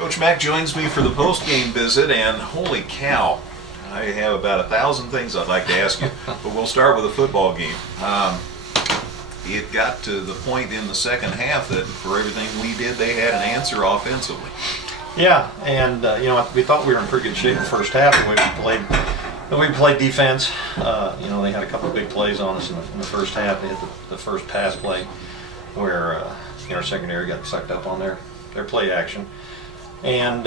Coach Mack joins me for the post-game visit, and holy cow, I have about 1,000 things I'd like to ask you, but we'll start with a football game. It got to the point in the second half that for everything we did, they had an answer offensively. Yeah, and we thought we were in pretty good shape in the first half. We played defense. They had a couple of big plays on us in the first half. They hit the first pass play where our secondary got sucked up on their play action, and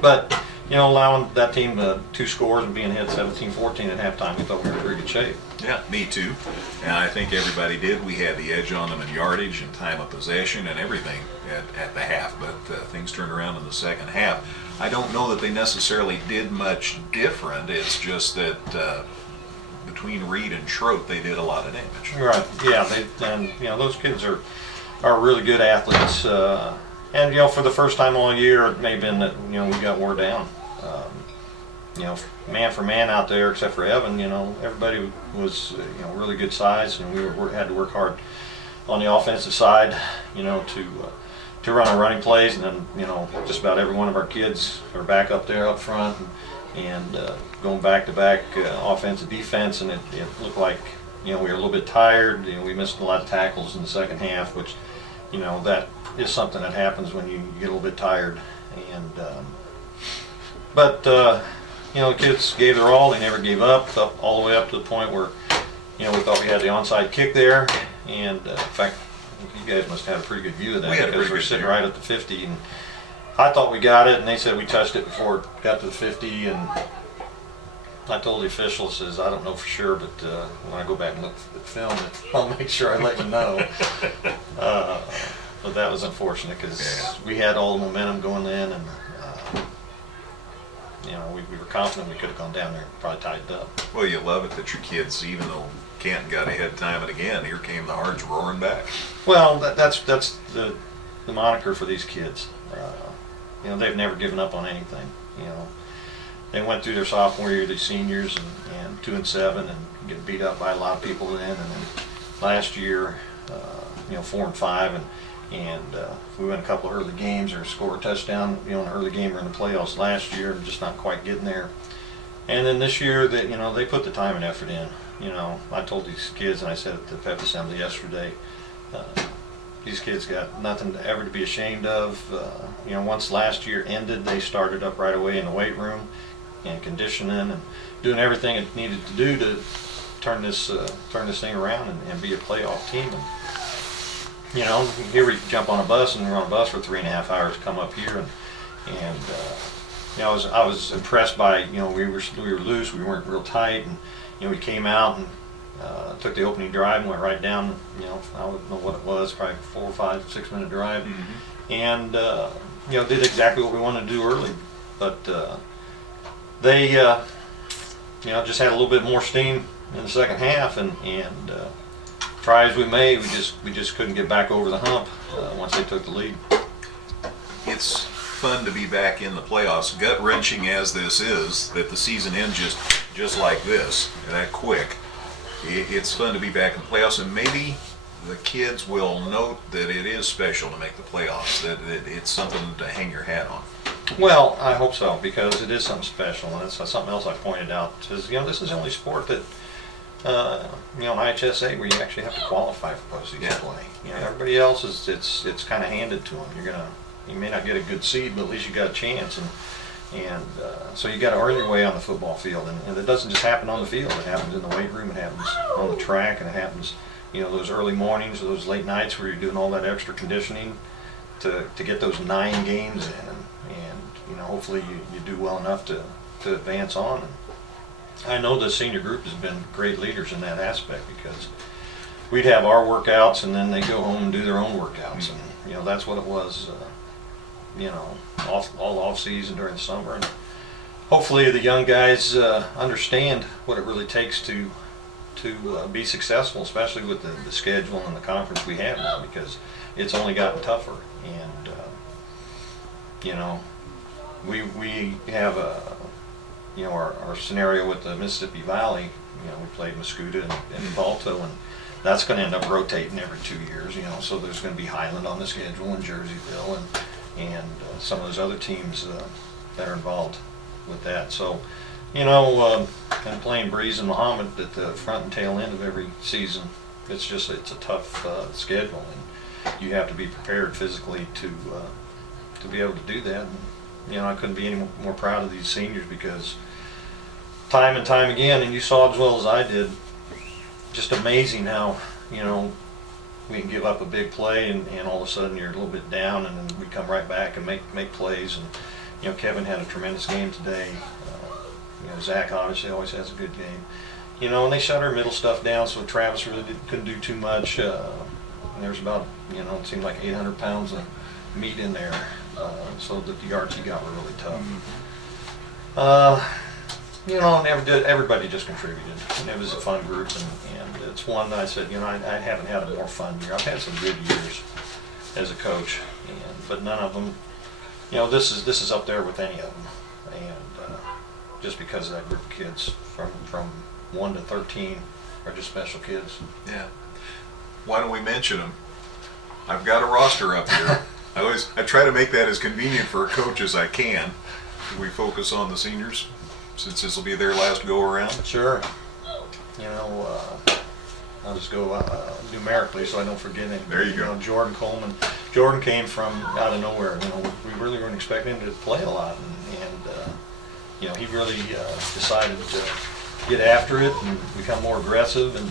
but allowing that team 2 scores and being ahead 17-14 at halftime, we thought we were in pretty good shape. Yeah, me too. And I think everybody did. We had the edge on them in yardage and time of possession and everything at the half, but things turned around in the second half. I don't know that they necessarily did much different. It's just that between Reed and Schroet, they did a lot of damage. Right. Yeah. Those kids are really good athletes. And for the first time all year, it may have been that we got wore down. Man for man out there, except for Evan, everybody was really good size, and we had to work hard on the offensive side, to run our running plays, and then just about every one of our kids are back up there up front and going back to back offense and defense, and it looked like we were a little bit tired. We missed a lot of tackles in the second half, which that is something that happens when you get a little bit tired. And but the kids gave their all. They never gave up all the way up to the point where we thought we had the onside kick there. And in fact, you guys must have had a pretty good view of that because we're sitting right at the 50. And I thought we got it, and they said we touched it before it got to the 50. And I told the officials, I don't know for sure, but when I go back and look at the film, I'll make sure I let you know. But that was unfortunate because we had all the momentum going in, and we were confident we could have gone down there and probably tied it up. Well, you love it that your kids, even though Canton got ahead time and again, here came the Hards roaring back. Well, that's the moniker for these kids. They've never given up on anything. They went through their sophomore year, these seniors, and 2-7, and getting beat up by a lot of people then. And then last year, 4-5, and we won a couple of early games or scored a touchdown, in an early game or in the playoffs last year, just not quite getting there. And then this year, they put the time and effort in. I told these kids, and I said at the pep assembly yesterday, these kids got nothing ever to be ashamed of. Once last year ended, they started up right away in the weight room and conditioning and doing everything it needed to do to turn this thing around and be a playoff team. And here we jump on a bus, and we're on a bus for 3.5 hours to come up here, and I was impressed by we were loose, we weren't real tight, and we came out and took the opening drive and went right down. I don't know what it was, probably 4, 5, 6 minute drive, and did exactly what we wanted to do early, but they just had a little bit more steam in the second half, and try as we may, we just couldn't get back over the hump once they took the lead. It's fun to be back in the playoffs, gut-wrenching as this is, that the season ends just like this, that quick. It's fun to be back in the playoffs, and maybe the kids will note that it is special to make the playoffs, that it's something to hang your hat on. Well, I hope so, because it is something special, and that's something else I pointed out. Is this is the only sport that IHSA where you actually have to qualify for postseason play. Everybody else it's kind of handed to them. You may not get a good seed, but at least you got a chance, and so you got to earn your way on the football field, and it doesn't just happen on the field. It happens in the weight room, it happens on the track, and it happens those early mornings or those late nights where you're doing all that extra conditioning to get those 9 games in, and hopefully you do well enough to advance on. And I know the senior group has been great leaders in that aspect, because we'd have our workouts and then they go home and do their own workouts, and that's what it was, all off season during the summer. And hopefully the young guys understand what it really takes to be successful, especially with the schedule and the conference we have now, because it's only gotten tougher. And we have our scenario with the Mississippi Valley. We played Mascoutah and Balto, and that's going to end up rotating every 2 years. So there's going to be Highland on the schedule, and Jerseyville, and some of those other teams that are involved with that. So, you know, kind of playing Breeze and Muhammad at the front and tail end of every season, it's a tough schedule, and you have to be prepared physically to be able to do that. And, you know, I couldn't be any more proud of these seniors, because time and time again, and you saw as well as I did, just amazing how, you know, we can give up a big play and all of a sudden you're a little bit down, and then we come right back and make plays. And, you know, Kevin had a tremendous game today. You know, Zach obviously always has a good game. You know, and they shut our middle stuff down, so Travis really couldn't do too much. And there's about, you know, it seemed like 800 pounds of meat in there, so that the yards he got were really tough. You know, and everybody just contributed, and it was a fun group, and it's one that I said, you know, I haven't had a more fun year. I've had some good years as a coach, but none of them, you know, this is up there with any of them, and just because of that group of kids from 1 to 13 are just special kids. Yeah. Why don't we mention them? I've got a roster up here. I try to make that as convenient for a coach as I can. Do we focus on the seniors, since this will be their last go around? Sure. You know, I'll just go numerically so I don't forget anything. There you go. You know, Jordan Coleman. Jordan came from out of nowhere. You know, we really weren't expecting him to play a lot, and you know, he really decided to get after it and become more aggressive, and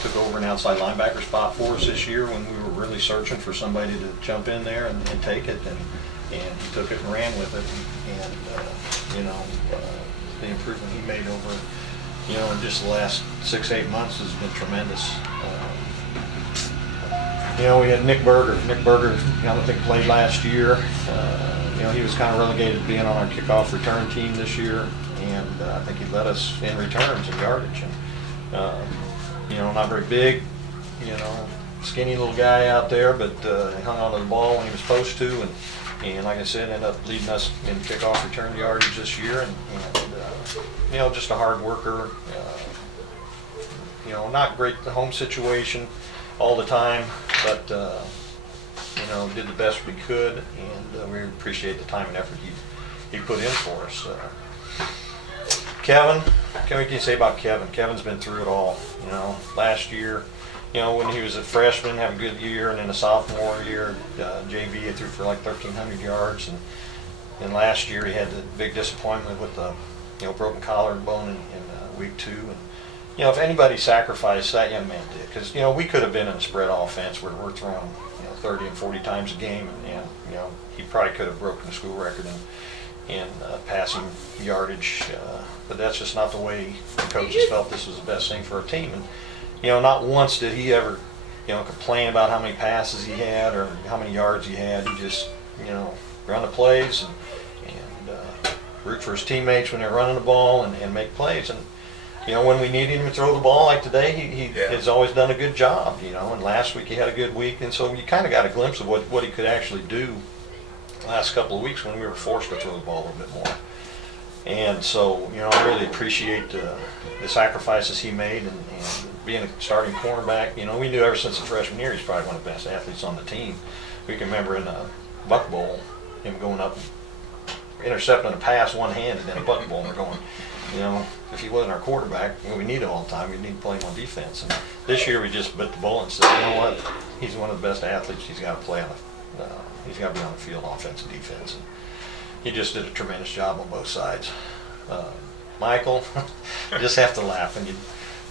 took over an outside linebacker spot for us this year when we were really searching for somebody to jump in there and take it, and he took it and ran with it, and you know, the improvement he made over, you know, in just the last 6-8 months has been tremendous. You know, we had Nick Berger. Nick Berger, I don't think played last year. You know, he was kind of relegated to being on our kickoff return team this year, and I think he led us in returns and yardage. And you know, not very big, you know, skinny little guy out there, but he hung onto the ball when he was supposed to, and like I said, ended up leading us in kickoff return yardage this year, and you know, just a hard worker. You know, not great the home situation all the time, but you know, did the best we could, and we appreciate the time and effort he put in for us. Kevin, what can you say about Kevin? Kevin's been through it all. You know, last year, you know, when he was a freshman, had a good year, and then a sophomore year, JV, he threw for like 1,300 yards, and last year he had the big disappointment with the, you know, broken collarbone in week 2. And you know, if anybody sacrificed, that young man did, because you know, we could have been in a spread offense where we're throwing, you know, 30 and 40 times a game, and you know, he probably could have broken the school record in passing yardage, but that's just not the way the coaches felt this was the best thing for our team. And you know, not once did he ever, you know, complain about how many passes he had or how many yards he had. He just, you know, run the plays and root for his teammates when they're running the ball, and make plays. And you know, when we needed him to throw the ball like today, he has always done a good job, you know, and last week he had a good week, and so you kind of got a glimpse of what he could actually do last couple of weeks when we were forced to throw the ball a little bit more. And so, you know, I really appreciate the sacrifices he made, and being a starting cornerback. You know, we knew ever since the freshman year he's probably one of the best athletes on the team. We can remember in the Buck Bowl, him going up, intercepting a pass one-handed in a Buck Bowl, and we're going, you know, if he wasn't our quarterback, you know, we need him all the time. We need to play him on defense. And this year we just bit the bullet and said, you know what, he's one of the best athletes. He's got to play on he's got to be on the field, offense and defense. And he just did a tremendous job on both sides. Michael, I just have to laugh. And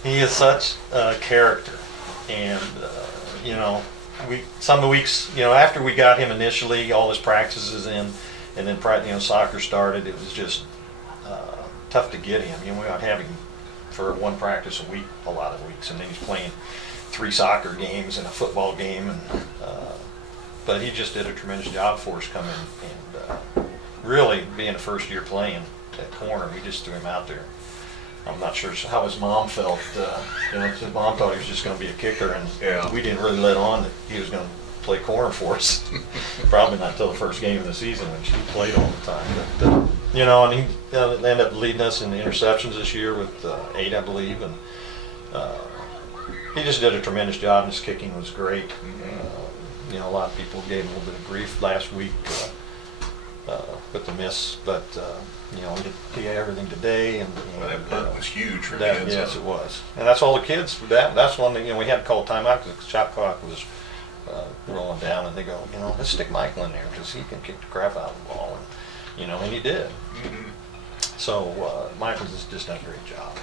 he is such a character. And, you know, some of the weeks, you know, after we got him initially, all his practices in, and then, you know, soccer started, it was just tough to get him. You know, we would have him for one practice a week, a lot of weeks, and then he's playing 3 soccer games and a football game, and but he just did a tremendous job for us coming, and really being a first year playing at corner, we just threw him out there. I'm not sure how his mom felt. You know, his mom thought he was just going to be a kicker, and we didn't really let on that he was going to play corner for us. Probably not until the first game of the season when she played all the time. But, you know, and he ended up leading us in the interceptions this year with 8, I believe, and he just did a tremendous job, and his kicking was great. you know, a lot of people gave him a little bit of grief last week with the miss, but you know, he had everything today, and Well, that punt was huge for the that, end zone. yes, it was, and that's all the kids. That's one thing, you know, we had to call timeout because the shot clock was rolling down, and they go, you know, let's stick Michael in there because he can kick the crap out of the ball, and you know, and he did. Mhm. So Michael's has just done a great job.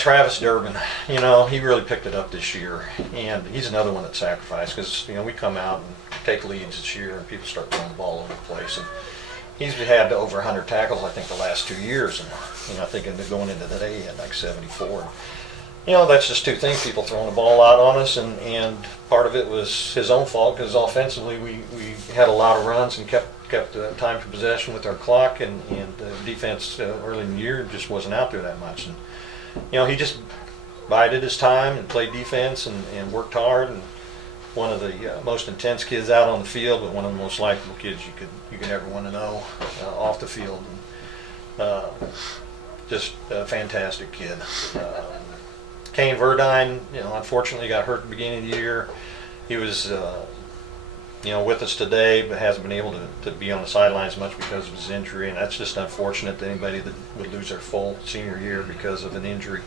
Travis Durbin, you know, he really picked it up this year, and he's another one that sacrificed because, you know, we come out and take leads this year and people start throwing the ball over the place, and he's had over 100 tackles, I think, the last 2 years, and, you know, I think going into today he had like 74. You know, that's just two things, people throwing the ball out on us, and part of it was his own fault because offensively we had a lot of runs and kept time for possession with our clock, and defense early in the year just wasn't out there that much. And you know, he just bided his time and played defense and worked hard, and one of the most intense kids out on the field, but one of the most likable kids you could ever want to know off the field. And, just a fantastic kid. Kane Verdine, you know, unfortunately got hurt at the beginning of the year. He was you know, with us today, but hasn't been able to be on the sidelines much because of his injury, and that's just unfortunate to anybody that would lose their full senior year because of an injury.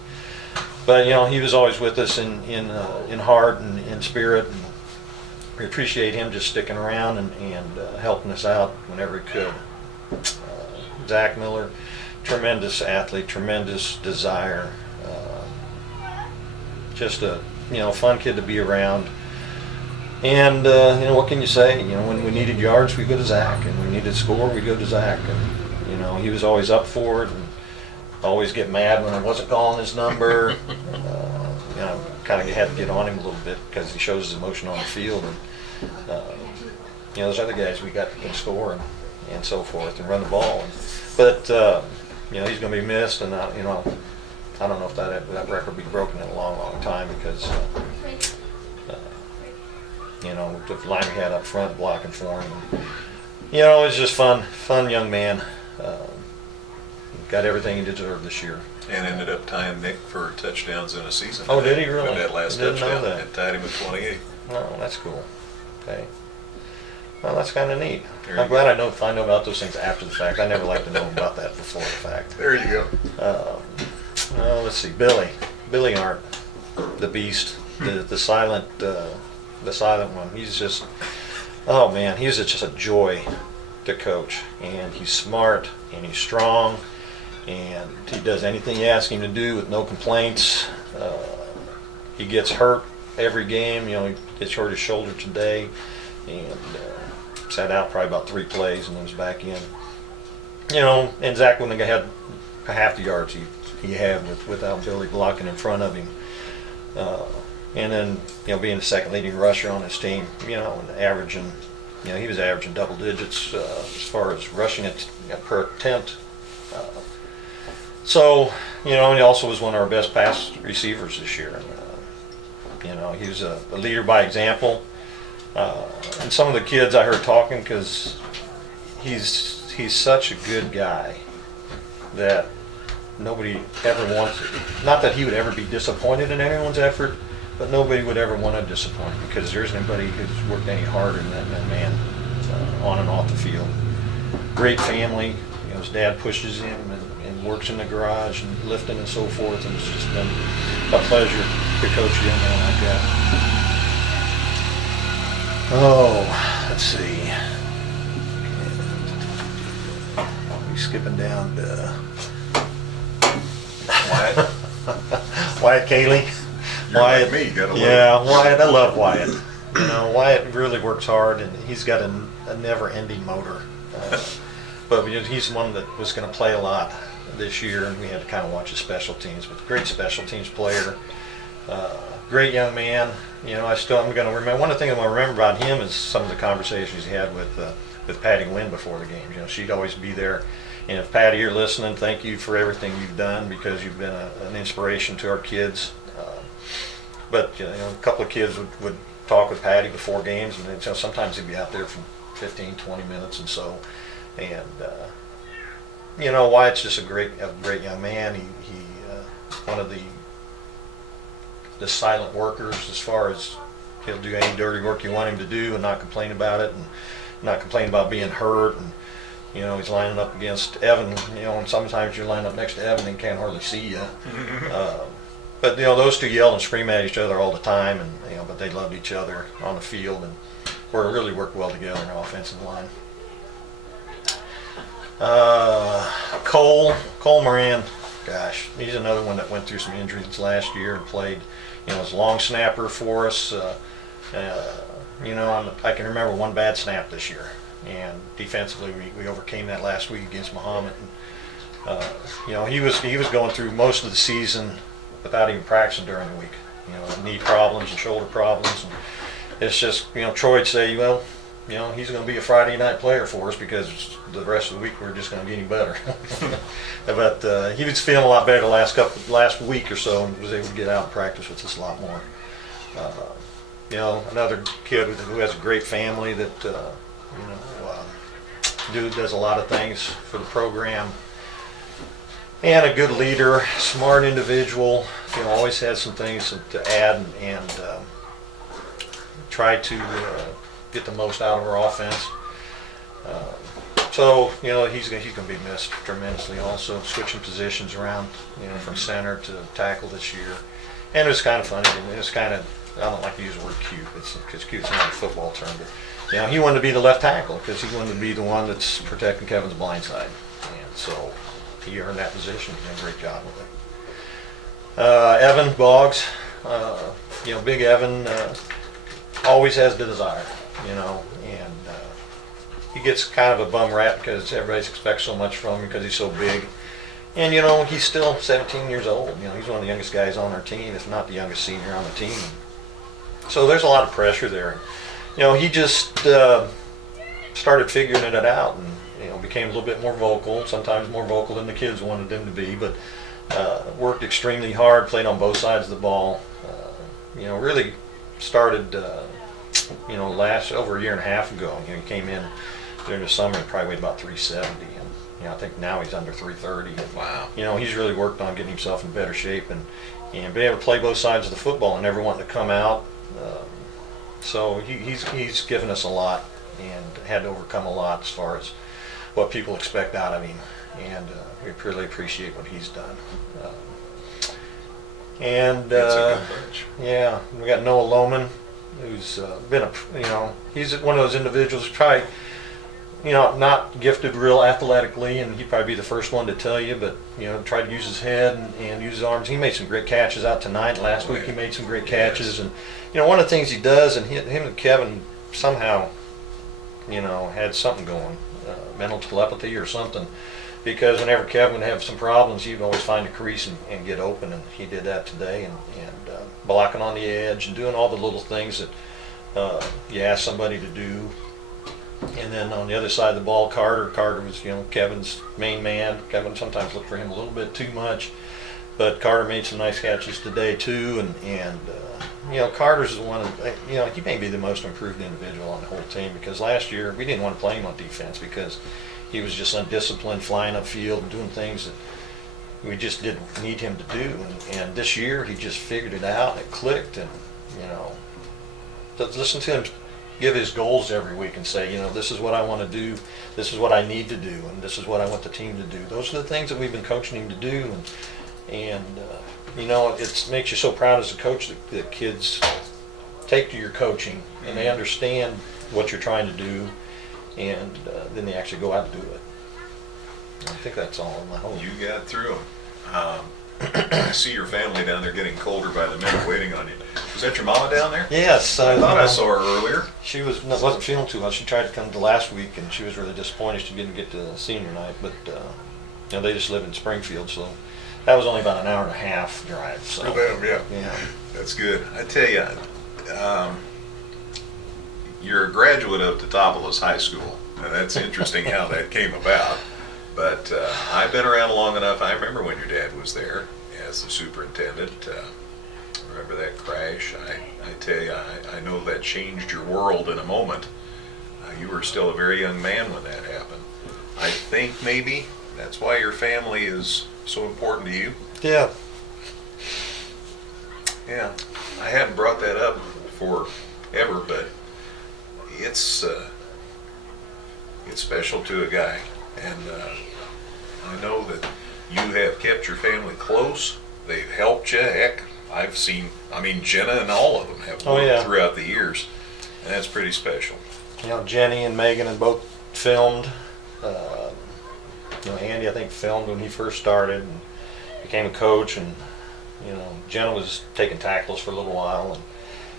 But you know, he was always with us in heart and in spirit, and we appreciate him just sticking around and helping us out whenever he could. Zach Miller, tremendous athlete, tremendous desire, just a, you know, fun kid to be around. And, you know, what can you say? You know, when we needed yards, we go to Zach. And when we needed to score, we go to Zach. And, you know, he was always up for it and always get mad when I wasn't calling his number. You know, kind of had to get on him a little bit because he shows his emotion on the field. And, you know, there's other guys we got that can score and so forth and run the ball. But, you know, he's going to be missed. And, you know, I don't know if that record will be broken in a long, long time because you know, the line we had up front blocking for him. You know, it was just fun young man. Got everything he deserved this year. And ended up tying Nick for touchdowns in a season. Oh, did he really? With that last I didn't know touchdown. that. It tied him at 28. Oh, that's cool. Okay. Well, that's kind of neat. There you I'm glad I know about those things after the fact. I never like to know about that before the fact. There you go. Well, let's see. Billy Arndt, the beast, the silent one. He's just, oh man, he's just a joy to coach, and he's smart and he's strong, and he does anything you ask him to do with no complaints. He gets hurt every game. You know, he gets hurt his shoulder today, and sat out probably about 3 plays and then was back in. You know, and Zach wouldn't have had half the yards he had without Billy blocking in front of him. And then, you know, being the second leading rusher on his team, you know, and averaging, you know, he was averaging double digits as far as rushing it per attempt. So, you know, and he also was one of our best pass receivers this year. And, you know, he was a leader by example. And some of the kids I heard talking, because he's such a good guy that nobody ever wants, not that he would ever be disappointed in anyone's effort, but nobody would ever want to disappoint him because there isn't anybody who's worked any harder than that man on and off the field. Great family. You know, his dad pushes him and works in the garage and lifting and so forth, and it's just been a pleasure to coach a young man like that. Oh, let's see. We're skipping down to Wyatt. Wyatt Cayley. You're Wyatt, like me, gotta love yeah, Wyatt. I love Wyatt. You know, Wyatt really works hard, and he's got a never-ending motor. But he's one that was going to play a lot this year, and we had to kind of watch his special teams. But great special teams player, great young man. You know, I'm going to remember. One of the things I'm going to remember about him is some of the conversations he had with Patty Wynn before the game. You know, she'd always be there. And if Patty, you're listening, thank you for everything you've done because you've been an inspiration to our kids. But you know, a couple of kids would talk with Patty before games, and you know, sometimes he'd be out there for 15, 20 minutes and so. And you know, Wyatt's just a great young man. He one of the silent workers as far as he'll do any dirty work you want him to do and not complain about it, and not complain about being hurt. And he's lining up against Evan, and sometimes you're lining up next to Evan and can't hardly see you. But those two yell and scream at each other all the time, and but they loved each other on the field, and really worked well together in the offensive line. Cole Moran, gosh, he's another one that went through some injuries last year and played, as a long snapper for us. I can remember one bad snap this year, and defensively we overcame that last week against Muhammad. And, he was going through most of the season without even practicing during the week. Knee problems and shoulder problems. And it's just, Troy'd say, well, he's going to be a Friday night player for us because the rest of the week we're just going to get him better. But he was feeling a lot better the last week or so, and was able to get out and practice with us a lot more. Another kid who has a great family that does a lot of things for the program, and a good leader, smart individual. Always has some things to add and try to get the most out of our offense. So he's going to be missed tremendously. Also switching positions around, from center to tackle this year, and it was kind of funny. It was kind of, I don't like to use the word cute, because cute's not a football term, but he wanted to be the left tackle because he wanted to be the one that's protecting Kevin's blind side, and so he earned that position. He did a great job with it. Evan Boggs, Big Evan, always has the desire, and he gets kind of a bum rap because everybody expects so much from him because he's so big. And, he's still 17 years old. He's one of the youngest guys on our team, if not the youngest senior on the team. So there's a lot of pressure there. He just started figuring it out and, became a little bit more vocal, sometimes more vocal than the kids wanted him to be, but worked extremely hard, played on both sides of the ball. Really started, over a year and a half ago. He came in during the summer and probably weighed about 370. And, I think now he's under 330. And, wow. He's really worked on getting himself in better shape and being able to play both sides of the football and never wanting to come out. So he's given us a lot and had to overcome a lot as far as what people expect out of him. And we really appreciate what he's done. It's a good bunch. Yeah, we got Noah Lohman, who's been he's one of those individuals probably, not gifted real athletically, and he'd probably be the first one to tell you, but, tried to use his head and use his arms. He made some great catches out tonight. Last week he made some great catches. And, one of the things he does, and him and Kevin somehow, had something going, mental telepathy or something, because whenever Kevin would have some problems, he'd always find a crease and get open, and he did that today, and blocking on the edge and doing all the little things that you ask somebody to do. And then on the other side of the ball, Carter was, Kevin's main man. Kevin sometimes looked for him a little bit too much, but Carter made some nice catches today too. And Carter's the one, he may be the most improved individual on the whole team, because last year we didn't want to play him on defense because he was just undisciplined, flying upfield and doing things that we just didn't need him to do. And this year he just figured it out, and it clicked. And, to listen to him give his goals every week and say, this is what I want to do, this is what I need to do, and this is what I want the team to do. Those are the things that we've been coaching him to do, and it makes you so proud as a coach that kids take to your coaching and they understand what you're trying to do, and then they actually go out and do it. I think that's all in my whole. You got through them. I see your family down there getting colder by the minute waiting on you. Was that your mama down there? Yes. I thought I saw her earlier. She wasn't feeling too well. She tried to come to last week, and she was really disappointed she didn't get to senior night. But they just live in Springfield, so that was only about an hour and a half drive. So. For them, yeah. Yeah. That's good. I tell you, you're a graduate of Teutopolis High School. Now, that's interesting how that came about. But I've been around long enough. I remember when your dad was there as the superintendent. Remember that crash? I tell you, I know that changed your world in a moment. You were still a very young man when that happened. I think maybe that's why your family is so important to you. Yeah. Yeah. I hadn't brought that up forever, but it's special to a guy, and I know that you have kept your family close. They've helped you. Heck, I've seen, Jenna and all of them have worked throughout the years, and that's pretty special. Jenny and Megan had both filmed. Andy, I think, filmed when he first started and became a coach, and Jenna was taking tackles for a little while, and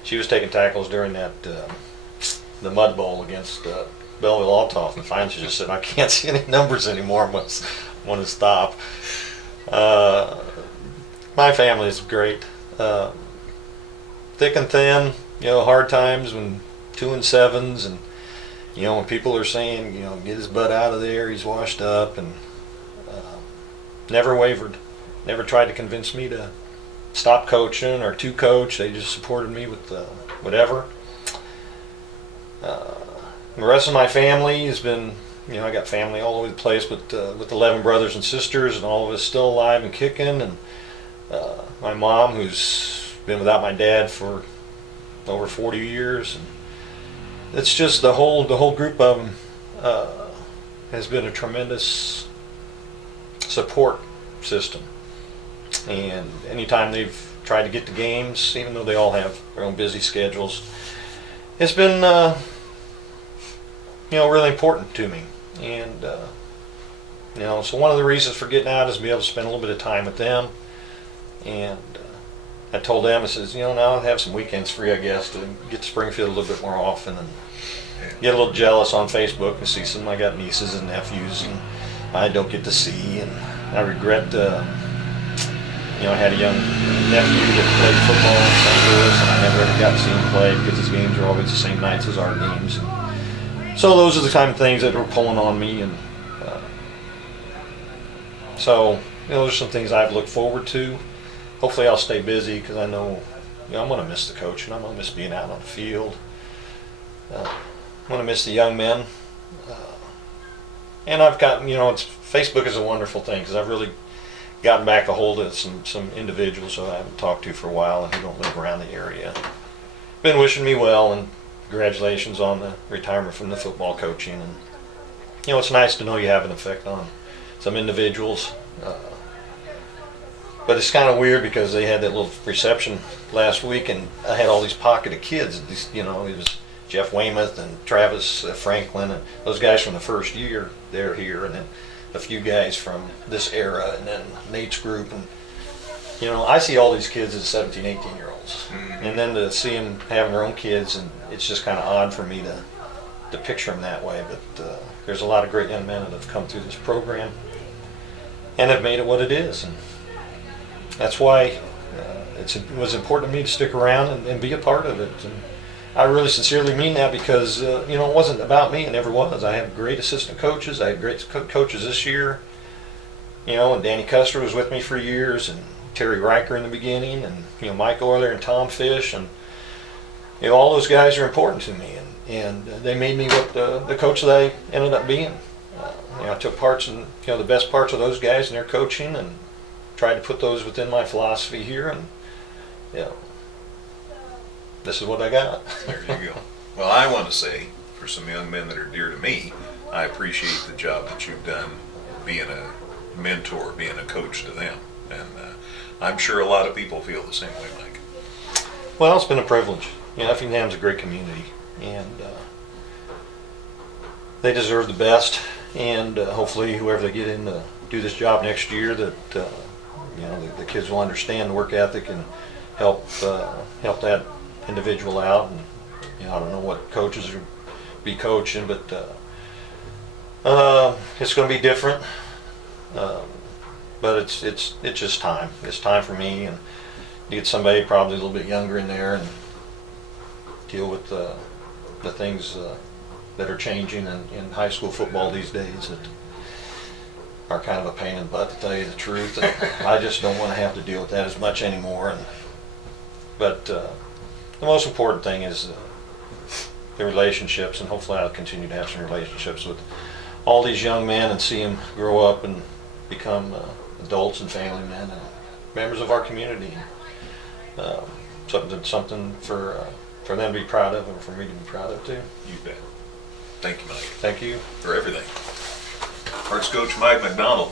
she was taking tackles during that the Mud Bowl against Belleville Altoff, and finally she just said, "I can't see any numbers anymore. I want to stop." My family is great, thick and thin. Hard times when 2-7s, and when people are saying, get his butt out of there, he's washed up, and never wavered, never tried to convince me to stop coaching or to coach. They just supported me with whatever. The rest of my family has been, I got family all over the place, but with 11 brothers and sisters, and all of us still alive and kicking, and my mom, who's been without my dad for over 40 years, and it's just the whole group of them has been a tremendous support system. And anytime they've tried to get to games, even though they all have their own busy schedules, it's been really important to me. And so one of the reasons for getting out is to be able to spend a little bit of time with them. And I told them, I says, now I'll have some weekends free, I guess, to get to Springfield a little bit more often, and get a little jealous on Facebook and see some. I got nieces and nephews, and I don't get to see, and I regret. I had a young nephew that played football in St. Louis, and I never ever got to see him play because his games are always the same nights as our games. And so those are the kind of things that were pulling on me, and so those are some things I've looked forward to. Hopefully I'll stay busy, because I know I'm going to miss the coaching. I'm going to miss being out on the field. I'm going to miss the young men. And I've gotten, Facebook is a wonderful thing, because I've really gotten back a hold of some individuals who I haven't talked to for a while and who don't live around the area. Been wishing me well, and congratulations on the retirement from the football coaching. And it's nice to know you have an effect on some individuals. But it's kind of weird, because they had that little reception last week, and I had all these pocket of kids. It was Jeff Weymouth and Travis Franklin, and those guys from the first year, they're here, and then a few guys from this era, and then Nate's group. And I see all these kids as 17, 18-year-olds, and then to see them having their own kids, and it's just kind of odd for me to picture them that way. But there's a lot of great young men that have come through this program and have made it what it is, and that's why it was important to me to stick around and be a part of it. And I really sincerely mean that, because it wasn't about me. It never was. I have great assistant coaches. I had great coaches this year. And Danny Custer was with me for years, and Terry Riker in the beginning, and Mike Euler and Tom Fish, and all those guys are important to me, and they made me what the coach that I ended up being. I took parts in the best parts of those guys and their coaching, and tried to put those within my philosophy here, and this is what I got. There you go. Well, I want to say, for some young men that are dear to me, I appreciate the job that you've done being a mentor, being a coach to them, and I'm sure a lot of people feel the same way, Mike. Well, it's been a privilege. Effingham's a great community, and they deserve the best, and hopefully whoever they get in to do this job next year, that the kids will understand the work ethic and help that individual out. And I don't know what coaches will be coaching, but it's going to be different. But it's just time. It's time for me, and to get somebody probably a little bit younger in there and deal with the things that are changing in high school football these days that are kind of a pain in the butt, to tell you the truth. And I just don't want to have to deal with that as much anymore. But the most important thing is the relationships, and hopefully I'll continue to have some relationships with all these young men and see them grow up and become adults and family men and members of our community. Something for for them to be proud of and for me to be proud of too. You bet. Thank you, Mike, Thank you. for everything. Hearts coach Mike McDonald.